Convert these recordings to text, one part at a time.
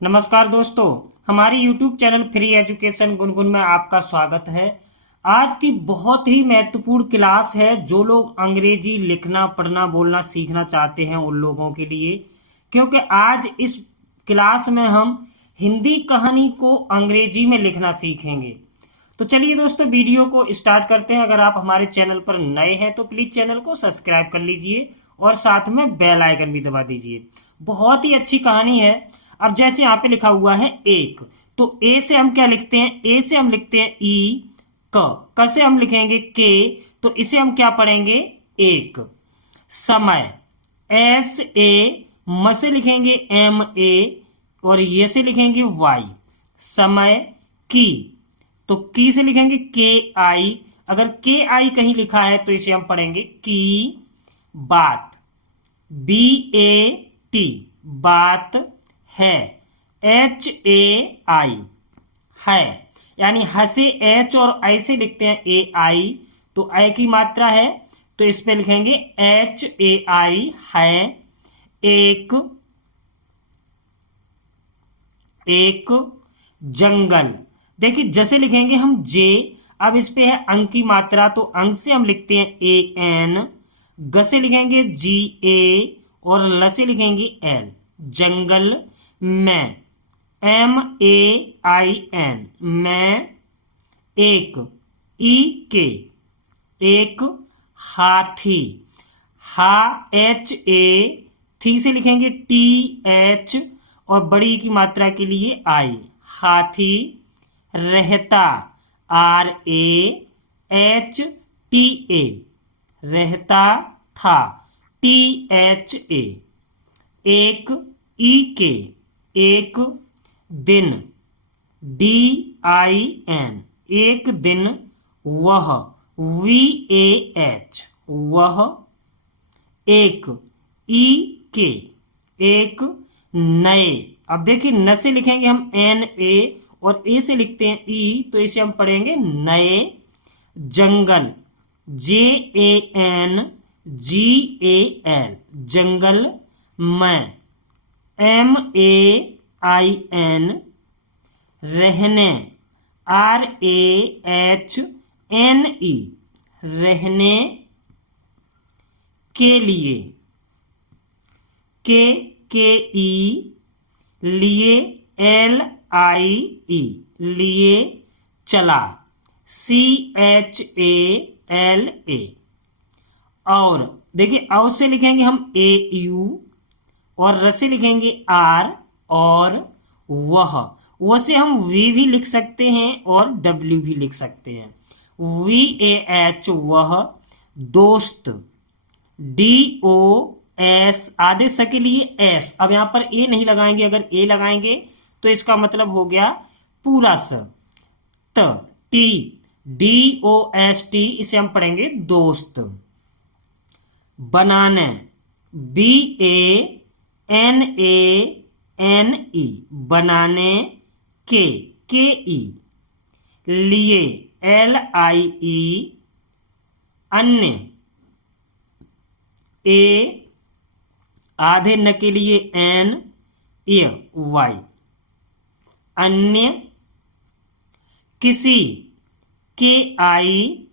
नमस्कार दोस्तों, हमारी YouTube channel free education Gungun में आपका स्वागत है। आज की बहुत ही महत्वपूर्ण क्लास है। जो लोग अंग्रेजी लिखना पढ़ना बोलना सीखना चाहते हैं उन लोगों के लिए, क्योंकि आज इस क्लास में हम हिंदी कहानी को अंग्रेजी में लिखना सीखेंगे। तो चलिए दोस्तों, वीडियो को स्टार्ट करते हैं। अगर आप हमारे चैनल पर नए हैं तो प्लीज चैनल को सब्सक्राइब कर लीजिए और साथ में बेल आइकन भी दबा दीजिए। बहुत ही अच्छी कहानी है। अब जैसे यहाँ पे लिखा हुआ है एक, तो ए से हम क्या लिखते हैं? ए से हम लिखते हैं ई। क से हम लिखेंगे के, तो इसे हम क्या पढ़ेंगे? एक। समय, एस ए। म से लिखेंगे एम ए और ये से लिखेंगे वाई। समय की, तो की से लिखेंगे के आई। अगर के आई कहीं लिखा है तो इसे हम पढ़ेंगे की। बात, बी ए टी, बात है। एच ए आई, है। यानी ह से एच और आई से लिखते हैं ए आई, तो आई की मात्रा है तो इस पे लिखेंगे एच ए आई, है। एक, एक जंगल। देखिए जैसे लिखेंगे हम जे। अब इस पे है अंक की मात्रा, तो अंक से हम लिखते हैं ए एन। ग से लिखेंगे जी ए और ल से लिखेंगे एल। जंगल में, एम ए आई एन, में। एक, ई के, एक हाथी। हा, एच ए। थी से लिखेंगे टी एच और बड़ी की मात्रा के लिए आई। हाथी। रहता, R A H T A, रहता था। T H A. एक, ई के, एक दिन। डी आई एन, एक दिन। वह, वी ए एच, वह। एक, ई के, एक नए। अब देखिए न से लिखेंगे हम एन ए और ए से लिखते हैं ई, तो इसे हम पढ़ेंगे नए। जंगल, जे A N G A L, जंगल में। एम ए आई एन, रहने। R A H N E, रहने के लिए। के ई, लिए। एल आई ई, लिए। चला, C H A L A. और देखिए औ से लिखेंगे हम ए यू और र से लिखेंगे आर। और वह से हम वी भी लिख सकते हैं और डब्ल्यू भी लिख सकते हैं। वी ए एच, वह। दोस्त, डी ओ एस, आदेश के लिए एस। अब यहां पर ए नहीं लगाएंगे, अगर ए लगाएंगे तो इसका मतलब हो गया पूरा स। त, T, D O S T, इसे हम पढ़ेंगे दोस्त। बनाने, B A N A N E, बनाने के ई। लिए, एल आई ई। अन्य, ए, आधे न के लिए एन, ए वाई। अन्य, किसी, के आई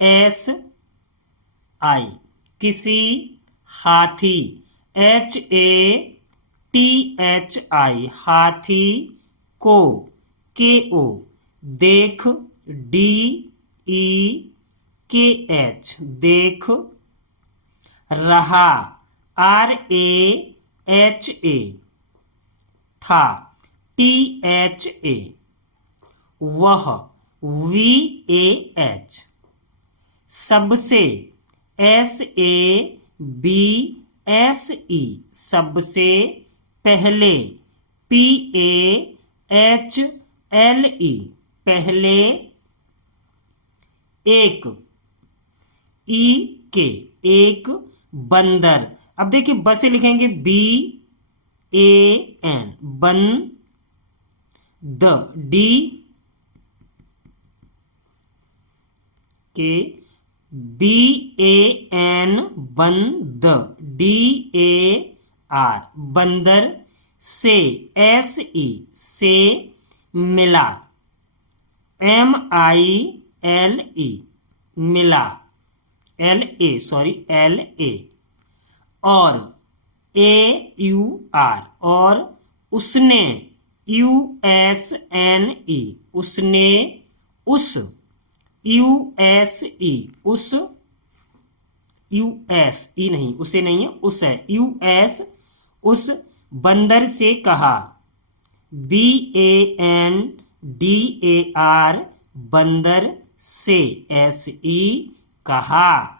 एस आई, किसी। हाथी, H A T H I, हाथी को, के ओ। देख, डी ई के एच, देख। रहा, आर ए एच ए, था। T H A. वह, वी ए एच। सबसे, S A B S E, सबसे। पहले, P A H L E, पहले। एक, ई के, एक बंदर। अब देखिए ब से लिखेंगे बी ए एन, बन। द, डी के, बी ए एन, बंद। डी ए आर, बंदर। से, एस ई से मिला, MILE मिला, LA और AUR और उसने, USNE उसने, उस, USE उस, USE नहीं, उसे नहीं है, उस है, US उस बंदर से कहा, BANDAR बंदर से, SE कहा,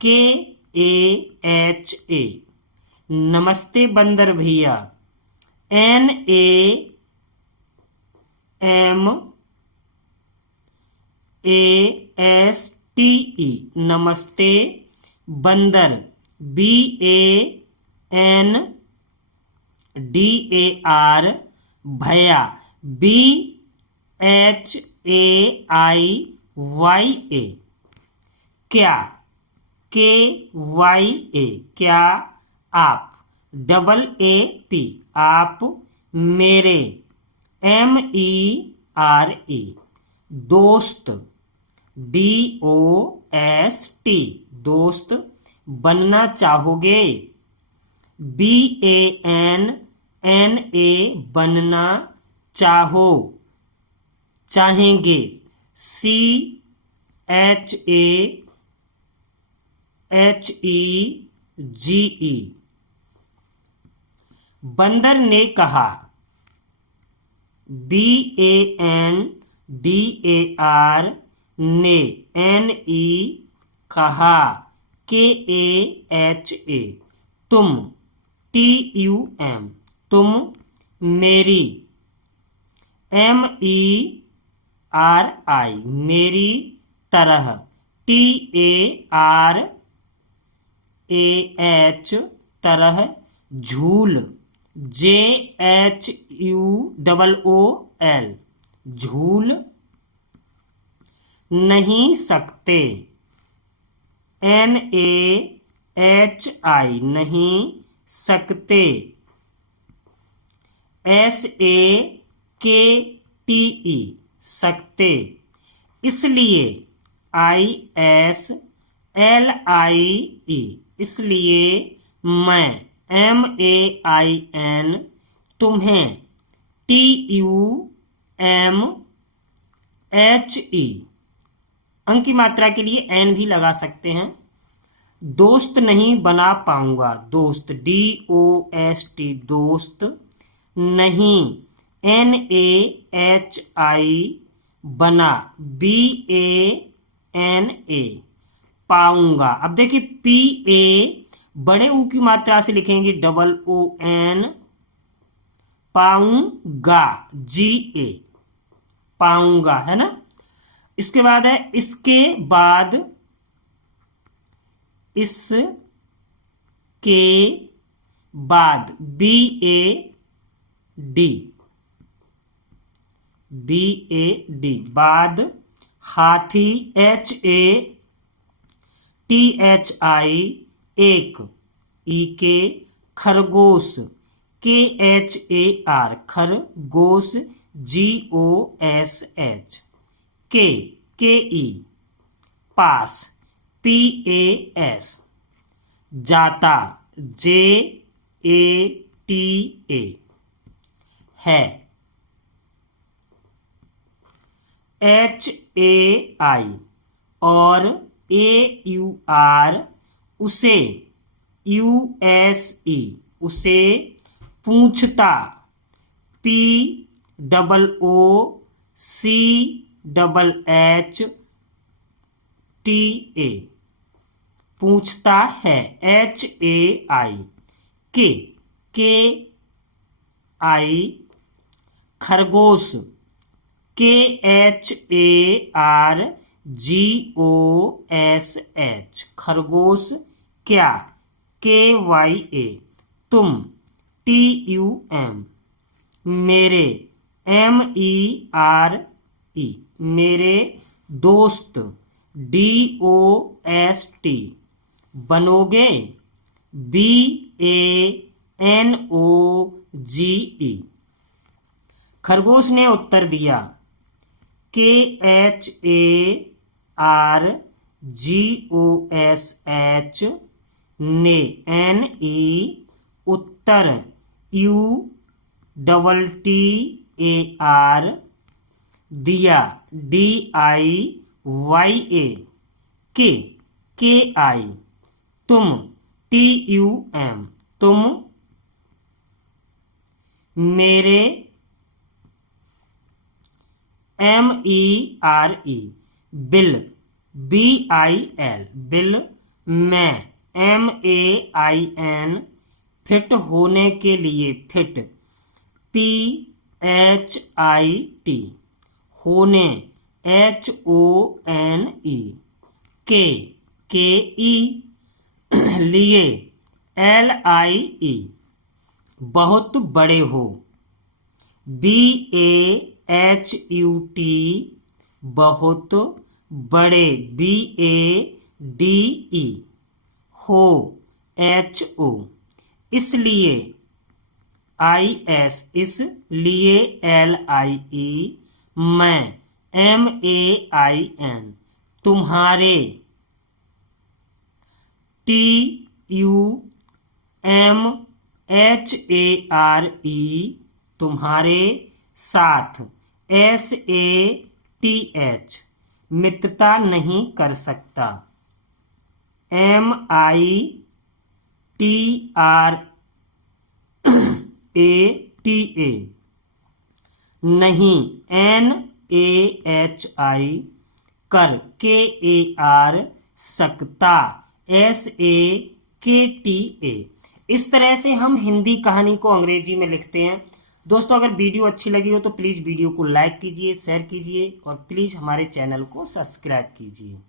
KAHA नमस्ते बंदर भैया, NAMASTE नमस्ते बंदर, BANDAR भैया, BHAIYA क्या, KYA क्या, आप, AAP आप, मेरे, MERE दोस्त, DOST दोस्त बनना चाहोगे, BANNA बनना चाहो, चाहेंगे, CHAHEGE बंदर ने कहा, BANDAR ने, NE कहा, KAHA तुम, TUM तुम, मेरी, MERI मेरी तरह, TARAH तरह, झूल, JHUOOL झूल नहीं सकते, NAHI नहीं सकते, SAKTE सकते, इसलिए, ISLIE इसलिए, मैं, MAIN तुम्हें, TUMHE अंक की मात्रा के लिए एन भी लगा सकते हैं, दोस्त नहीं बना पाऊंगा, दोस्त, DOST दोस्त नहीं, NAHI बना, BANA पाऊंगा। अब देखिए PA बड़े ऊ की मात्रा से लिखेंगे OON, पाऊंगा, GA पाऊंगा, है ना। इसके बाद है इसके बाद, इसके बाद, BAD बाद, हाथी, HATHI एक, EK खरगोश, KHAR खरगोश, GOSH KE पास, PAS जाता, JATA है, HAI और AUR उसे, USE उसे पूछता, POOCHHTA पूछता है, HAI KI खरगोश, KHARGOSH खरगोश क्या, KYA तुम, TUM मेरे, MERE मेरे दोस्त, DOST बनोगे, BANOGE GE। खरगोश ने उत्तर दिया KHARGOSH ने, NE उत्तर UTTAR दिया, DIYA KI तुम, TUM तुम, मेरे MERE बिल, BIL बिल, मैं, MAIN फिट होने के लिए, फिट, PHIT होने, HONE, KE लिए, LIE बहुत बड़े हो, BAHUT बहुत बड़े, BADE हो, HO इसलिए, IS इसलिए, LIE मैं, MAIN तुम्हारे, TUMHARE तुम्हारे साथ, SATH मित्रता नहीं कर सकता, MITRATA नहीं, NAHI कर, KAR सकता, SAKTA। इस तरह से हम हिंदी कहानी को अंग्रेजी में लिखते हैं। दोस्तों, अगर वीडियो अच्छी लगी हो तो प्लीज़ वीडियो को लाइक कीजिए, शेयर कीजिए और प्लीज़ हमारे चैनल को सब्सक्राइब कीजिए।